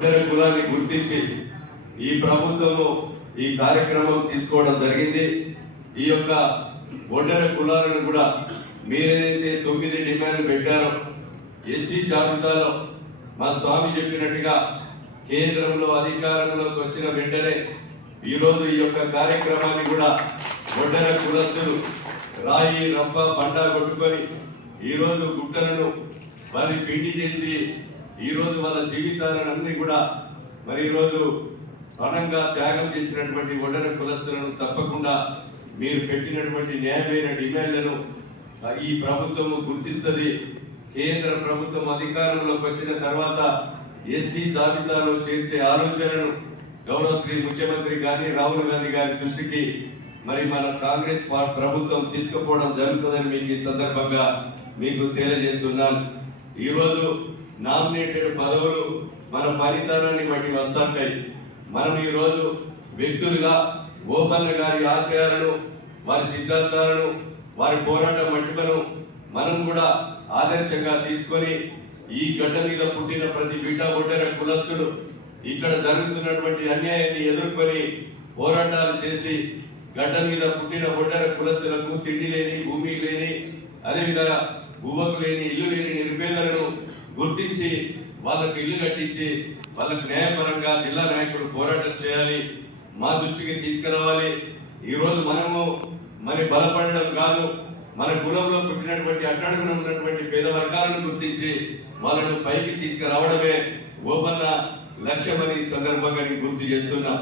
కులాన్ని గుర్తించి ఈ ప్రభుత్వము ఈ కార్యక్రమం తీసుకోవడం జరిగింది. ఈ యొక్క ఒంటరి కులాలను కూడా మీరేదైతే 9 డిమాండ్లు పెట్టారో ఎస్టీ జాబితాలో మా స్వామి చెప్పినట్టుగా కేంద్రంలో అధికారంలోకి వచ్చిన వెంటనే ఈరోజు ఈ యొక్క కార్యక్రమాన్ని కూడా ఒంటరి కులస్తులు రాయి రంప పండా కొట్టుకొని ఈరోజు గుట్టలను వారి పిండి చేసి ఈరోజు వాళ్ళ జీవితాలన్నీ కూడా మరి ఈరోజు పణంగా త్యాగం చేసినటువంటి ఒంటరి కులస్తులను తప్పకుండా మీరు పెట్టినటువంటి న్యాయమైన డిమాండ్లను ఈ ప్రభుత్వము గుర్తిస్తుంది. కేంద్ర ప్రభుత్వం అధికారంలోకి వచ్చిన తర్వాత ఎస్టీ జాబితాలో చేర్చే ఆలోచనను గౌరవ శ్రీ ముఖ్యమంత్రి గాంధీ రాహుల్ గాంధీ గారి దృష్టికి మరి మన కాంగ్రెస్ ప్రభుత్వం తీసుకుపోవడం జరుగుతుందని మీకు ఈ సందర్భంగా మీకు తెలియజేస్తున్నాను. ఈరోజు నామినేటెడ్ పదవులు మన ఫలితాన్ని బట్టి వస్తుంటాయి. మనం ఈరోజు వ్యక్తులుగా ఓపన్న గారి ఆశయాలను, వారి సిద్ధాంతాలను, వారి పోరాట మట్టుకను మనం కూడా ఆదర్శంగా తీసుకొని ఈ గడ్డ మీద పుట్టిన ప్రతి బిడ్డ ఒంటరి కులస్తుడు ఇక్కడ జరుగుతున్నటువంటి అన్యాయాన్ని ఎదుర్కొని పోరాటాలు చేసి గడ్డ మీద పుట్టిన ఒంటరి కులస్తులకు తిండి లేని, భూమి లేని, అదేవిధంగా భూవకు లేని, ఇల్లు లేని నిరుపేదలను గుర్తించి వాళ్ళకు ఇల్లు కట్టించి వాళ్ళకు న్యాయపరంగా జిల్లా నాయకుడు పోరాటం చేయాలి, మా దృష్టికి తీసుకురావాలి. ఈరోజు మనము మరి బలపడడం కాదు, మన కులంలో పుట్టినటువంటి అట్టడుగున ఉన్నటువంటి పేద వర్గాలను గుర్తించి వాళ్ళను పైకి తీసుకురావడమే ఓపన్న లక్ష్యమని సందర్భంగా గుర్తు చేస్తున్నాం.